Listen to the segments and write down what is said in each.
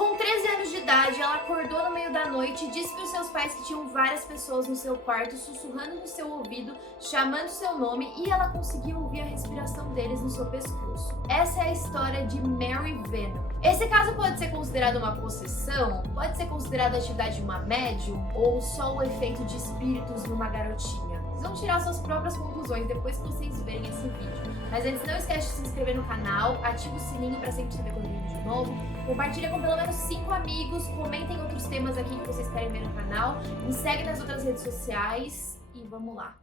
Com 13 anos de idade, ela acordou no meio da noite e disse para os seus pais que tinham várias pessoas no seu quarto sussurrando no seu ouvido, chamando seu nome, e ela conseguia ouvir a respiração deles no seu pescoço. Essa é a história de Mary Venom. Esse caso pode ser considerado uma possessão, pode ser considerado a atividade de uma médium ou só o efeito de espíritos numa garotinha. Vocês vão tirar suas próprias conclusões depois que vocês verem esse vídeo. Mas antes, não esquece de se inscrever no canal, ativa o sininho para sempre saber quando eu vídeo novo, compartilha com pelo menos 5 amigos, comentem outros temas aqui que vocês querem ver no canal, me segue nas outras redes sociais e vamos lá.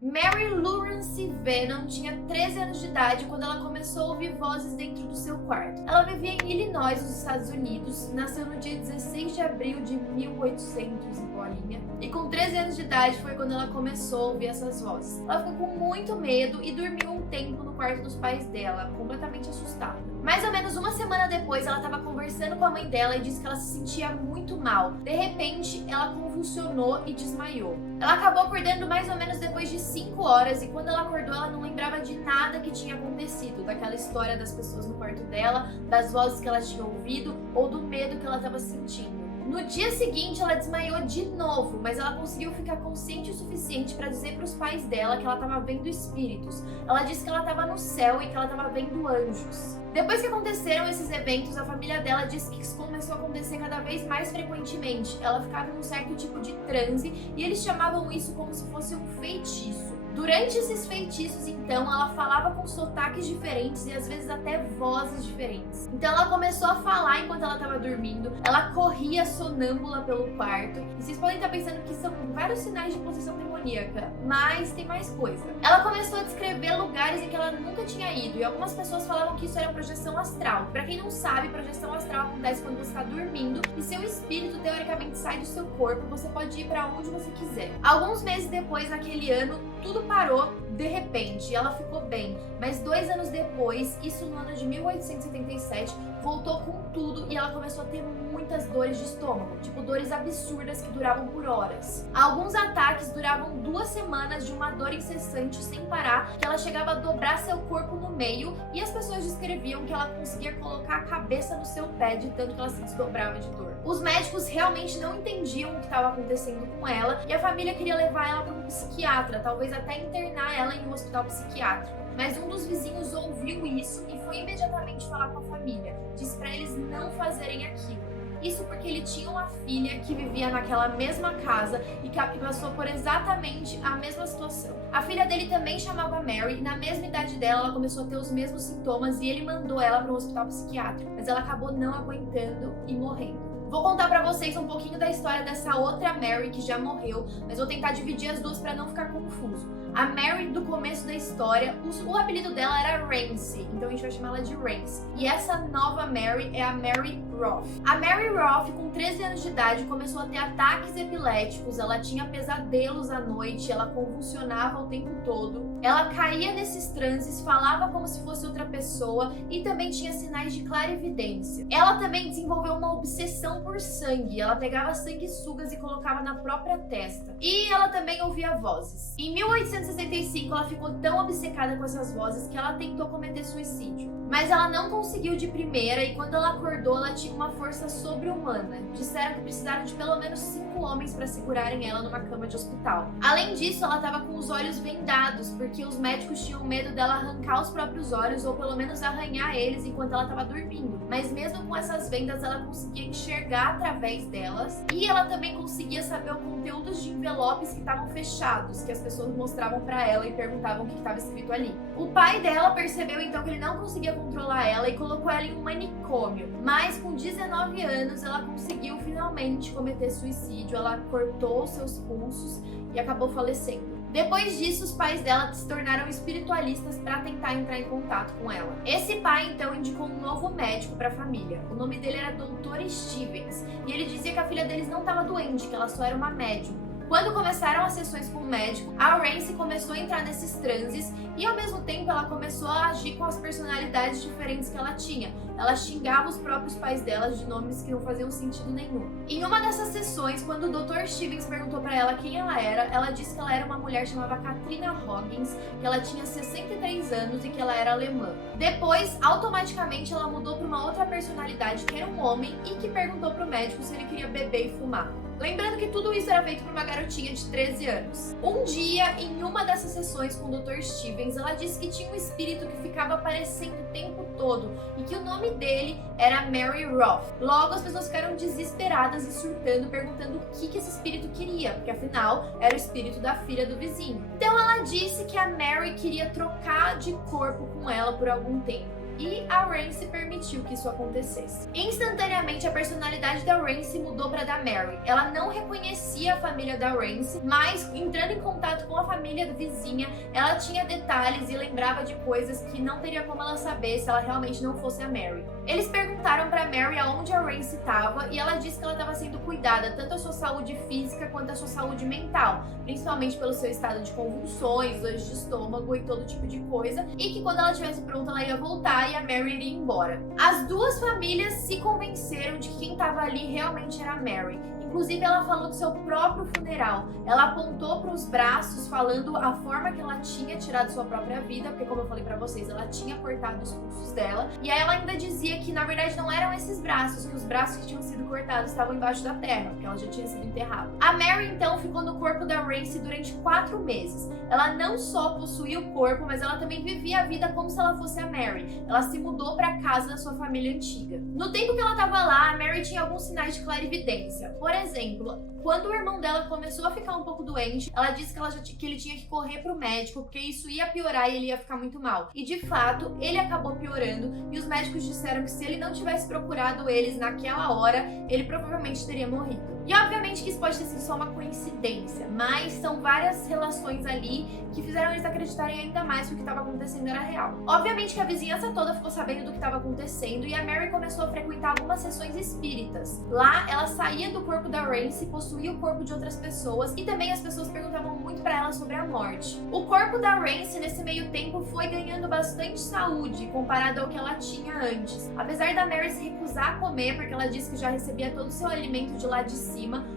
Mary Lawrence Venom tinha 13 anos de idade quando ela começou a ouvir vozes dentro do seu quarto. Ela vivia em Illinois, nos Estados Unidos, nasceu no dia 16 de abril de 1800 e bolinha, e com 13 anos de idade foi quando ela começou a ouvir essas vozes. Ela ficou com muito medo e dormiu um tempo no quarto dos pais dela, completamente assustada. Mais ou menos uma semana depois, ela estava conversando com a mãe dela e disse que ela se sentia muito mal. De repente, ela convulsionou e desmaiou. Ela acabou acordando mais ou menos depois de 5 horas e quando ela acordou, ela não lembrava de nada que tinha acontecido, daquela história das pessoas no quarto dela, das vozes que ela tinha ouvido ou do medo que ela estava sentindo. No dia seguinte, ela desmaiou de novo, mas ela conseguiu ficar consciente o suficiente para dizer para os pais dela que ela estava vendo espíritos. Ela disse que ela estava no céu e que ela estava vendo anjos. Depois que aconteceram esses eventos, a família dela disse que isso começou a acontecer cada vez mais frequentemente. Ela ficava num certo tipo de transe e eles chamavam isso como se fosse um feitiço. Durante esses feitiços, então, ela falava com sotaques diferentes e às vezes até vozes diferentes. Então ela começou a falar enquanto ela estava dormindo, ela corria sonâmbula pelo quarto. E vocês podem estar pensando que são vários sinais de possessão demoníaca, mas tem mais coisa. Ela começou a descrever lugares em que ela nunca tinha ido e algumas pessoas falavam que isso era projeção astral. Pra quem não sabe, projeção astral acontece quando você está dormindo e seu espírito teoricamente sai do seu corpo, você pode ir pra onde você quiser. Alguns meses depois, naquele ano, tudo parou de repente e ela ficou bem, mas 2 anos depois, isso no ano de 1877, voltou com tudo e ela começou a ter muitas dores de estômago, tipo dores absurdas que duravam por horas. Alguns ataques duravam 2 semanas de uma dor incessante sem parar, que ela chegava a dobrar seu corpo no meio e as pessoas descreviam que ela conseguia colocar a cabeça no seu pé de tanto que ela se desdobrava de dor. Os médicos realmente não entendiam o que estava acontecendo com ela e a família queria levar ela para um psiquiatra, talvez até internar ela em um hospital psiquiátrico. Mas um dos vizinhos ouviu isso e foi imediatamente falar com a família. Disse para eles não fazerem aquilo. Isso porque ele tinha uma filha que vivia naquela mesma casa e que passou por exatamente a mesma situação. A filha dele também chamava Mary e na mesma idade dela ela começou a ter os mesmos sintomas e ele mandou ela para um hospital psiquiátrico. Mas ela acabou não aguentando e morrendo. Vou contar pra vocês um pouquinho da história dessa outra Mary que já morreu, mas vou tentar dividir as duas pra não ficar confuso. A Mary do começo da história, o apelido dela era Rance, então a gente vai chamar ela de Rance. E essa nova Mary é a Mary Roth. A Mary Roth, com 13 anos de idade, começou a ter ataques epiléticos, ela tinha pesadelos à noite, ela convulsionava o tempo todo, ela caía nesses transes, falava como se fosse outra pessoa e também tinha sinais de clarividência. Ela também desenvolveu uma obsessão por sangue, ela pegava sanguessugas e colocava na própria testa. E ela também ouvia vozes. Em 1865, ela ficou tão obcecada com essas vozes que ela tentou cometer suicídio. Mas ela não conseguiu de primeira e quando ela acordou, ela tinha uma força sobre-humana. Disseram que precisaram de pelo menos 5 homens para segurarem ela numa cama de hospital. Além disso, ela estava com os olhos vendados, porque os médicos tinham medo dela arrancar os próprios olhos ou pelo menos arranhar eles enquanto ela estava dormindo. Mas mesmo com essas vendas, ela conseguia enxergar através delas e ela também conseguia saber o conteúdo de envelopes que estavam fechados, que as pessoas mostravam para ela e perguntavam o que estava escrito ali. O pai dela percebeu então que ele não conseguia controlar ela e colocou ela em um manicômio. Mas com 19 anos ela conseguiu finalmente cometer suicídio, ela cortou seus pulsos e acabou falecendo. Depois disso, os pais dela se tornaram espiritualistas para tentar entrar em contato com ela. Esse pai, então, indicou um novo médico para a família. O nome dele era Dr. Stevens, e ele dizia que a filha deles não estava doente, que ela só era uma médium. Quando começaram as sessões com o médico, a Rance começou a entrar nesses transes e ao mesmo tempo ela começou a agir com as personalidades diferentes que ela tinha. Ela xingava os próprios pais dela de nomes que não faziam sentido nenhum. Em uma dessas sessões, quando o Dr. Stevens perguntou pra ela quem ela disse que ela era uma mulher chamada Katrina Hoggins, que ela tinha 63 anos e que ela era alemã. Depois, automaticamente, ela mudou pra uma outra personalidade, que era um homem, e que perguntou pro médico se ele queria beber e fumar. Lembrando que tudo isso era feito por uma garotinha de 13 anos. Um dia, em uma dessas sessões com o Dr. Stevens, ela disse que tinha um espírito que ficava aparecendo o tempo todo e que o nome dele era Mary Roth. Logo, as pessoas ficaram desesperadas e surtando, perguntando o que esse espírito queria, porque afinal, era o espírito da filha do vizinho. Então ela disse que a Mary queria trocar de corpo com ela por algum tempo. E a Rance permitiu que isso acontecesse. Instantaneamente, a personalidade da Rance mudou para da Mary. Ela não reconhecia a família da Rance, mas entrando em contato com a família vizinha, ela tinha detalhes e lembrava de coisas que não teria como ela saber se ela realmente não fosse a Mary. Eles perguntaram para Mary aonde a Rance estava e ela disse que ela estava sendo cuidada, tanto a sua saúde física quanto a sua saúde mental, principalmente pelo seu estado de convulsões, dores de estômago e todo tipo de coisa, e que quando ela estivesse pronta ela ia voltar e a Mary iria embora. As duas famílias se convenceram de que quem estava ali realmente era a Mary. Inclusive, ela falou do seu próprio funeral. Ela apontou para os braços, falando a forma que ela tinha tirado sua própria vida, porque como eu falei para vocês, ela tinha cortado os pulsos dela. E aí ela ainda dizia que, na verdade, não eram esses braços, que os braços que tinham sido cortados estavam embaixo da terra, porque ela já tinha sido enterrada. A Mary, então, ficou no corpo da Rance durante 4 meses. Ela não só possuía o corpo, mas ela também vivia a vida como se ela fosse a Mary. Ela se mudou para casa da sua família antiga. No tempo que ela estava lá, a Mary tinha alguns sinais de clarividência. Por exemplo, quando o irmão dela começou a ficar um pouco doente, ela disse que ele tinha que correr pro médico, porque isso ia piorar e ele ia ficar muito mal. E de fato, ele acabou piorando e os médicos disseram que se ele não tivesse procurado eles naquela hora, ele provavelmente teria morrido. E obviamente que isso pode ter sido só uma coincidência, mas são várias relações ali que fizeram eles acreditarem ainda mais que o que estava acontecendo era real. Obviamente que a vizinhança toda ficou sabendo do que estava acontecendo e a Mary começou a frequentar algumas sessões espíritas. Lá, ela saía do corpo da Rance, possuía o corpo de outras pessoas e também as pessoas perguntavam muito pra ela sobre a morte. O corpo da Rance, nesse meio tempo, foi ganhando bastante saúde comparado ao que ela tinha antes. Apesar da Mary se recusar a comer, porque ela disse que já recebia todo o seu alimento de lá de cima,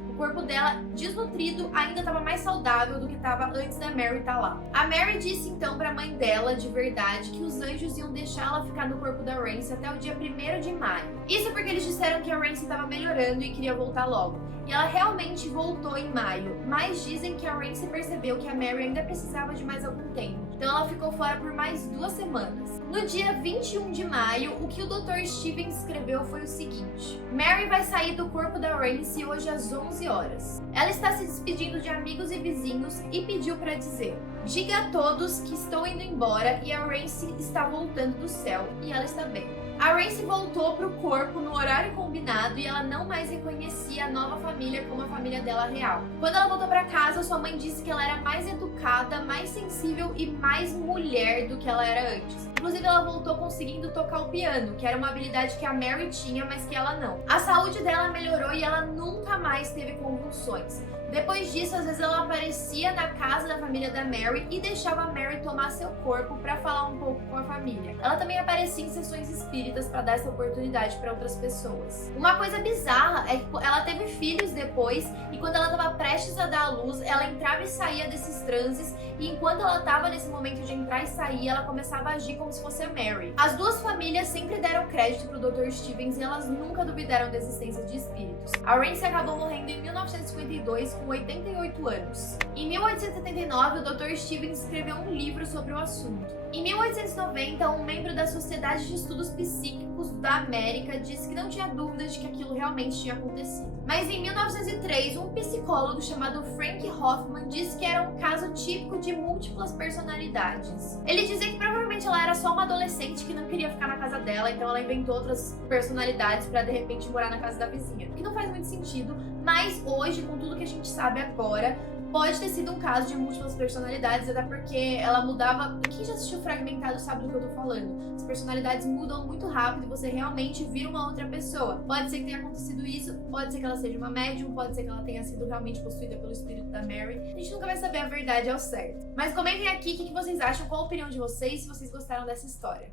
o corpo dela, desnutrido, ainda estava mais saudável do que estava antes da Mary estar lá. A Mary disse então para a mãe dela, de verdade, que os anjos iam deixar ela ficar no corpo da Rance até o dia 1º de maio. Isso porque eles disseram que a Rance estava melhorando e queria voltar logo. E ela realmente voltou em maio, mas dizem que a Rance percebeu que a Mary ainda precisava de mais algum tempo. Então ela ficou fora por mais 2 semanas. No dia 21 de maio, o que o Dr. Stevens escreveu foi o seguinte: Mary vai sair do corpo da Rance hoje às 11 horas. Ela está se despedindo de amigos e vizinhos e pediu para dizer: diga a todos que estou indo embora e a Rance está voltando do céu e ela está bem. A Rance voltou pro corpo no horário combinado e ela não mais reconhecia a nova família como a família dela real. Quando ela voltou pra casa, sua mãe disse que ela era mais educada, mais sensível e mais mulher do que ela era antes. Inclusive, ela voltou conseguindo tocar o piano, que era uma habilidade que a Mary tinha, mas que ela não. A saúde dela melhorou e ela nunca mais teve convulsões. Depois disso, às vezes ela aparecia na casa da família da Mary e deixava a Mary tomar seu corpo para falar um pouco com a família. Ela também aparecia em sessões espíritas para dar essa oportunidade para outras pessoas. Uma coisa bizarra é que ela teve filhos depois e quando ela estava prestes a dar à luz, ela entrava e saía desses transes e enquanto ela estava nesse momento de entrar e sair, ela começava a agir como se fosse a Mary. As duas famílias sempre deram crédito pro Dr. Stevens e elas nunca duvidaram da existência de espíritos. A Rance acabou morrendo em 1952 com 88 anos. Em 1879, o Dr. Stevens escreveu um livro sobre o assunto. Em 1890, um membro da Sociedade de Estudos Psíquicos da América disse que não tinha dúvidas de que aquilo realmente tinha acontecido. Mas em 1903, um psicólogo chamado Frank Hoffman disse que era um caso típico de múltiplas personalidades. Ele dizia que provavelmente ela era só uma adolescente que não queria ficar na casa dela, então ela inventou outras personalidades para de repente morar na casa da vizinha. O que não faz muito sentido, Mas hoje, com tudo que a gente sabe agora, pode ter sido um caso de múltiplas personalidades, até porque ela mudava. Quem já assistiu Fragmentado sabe do que eu tô falando. As personalidades mudam muito rápido e você realmente vira uma outra pessoa. Pode ser que tenha acontecido isso, pode ser que ela seja uma médium, pode ser que ela tenha sido realmente possuída pelo espírito da Mary. A gente nunca vai saber a verdade ao certo. Mas comentem aqui o que vocês acham, qual a opinião de vocês, se vocês gostaram dessa história.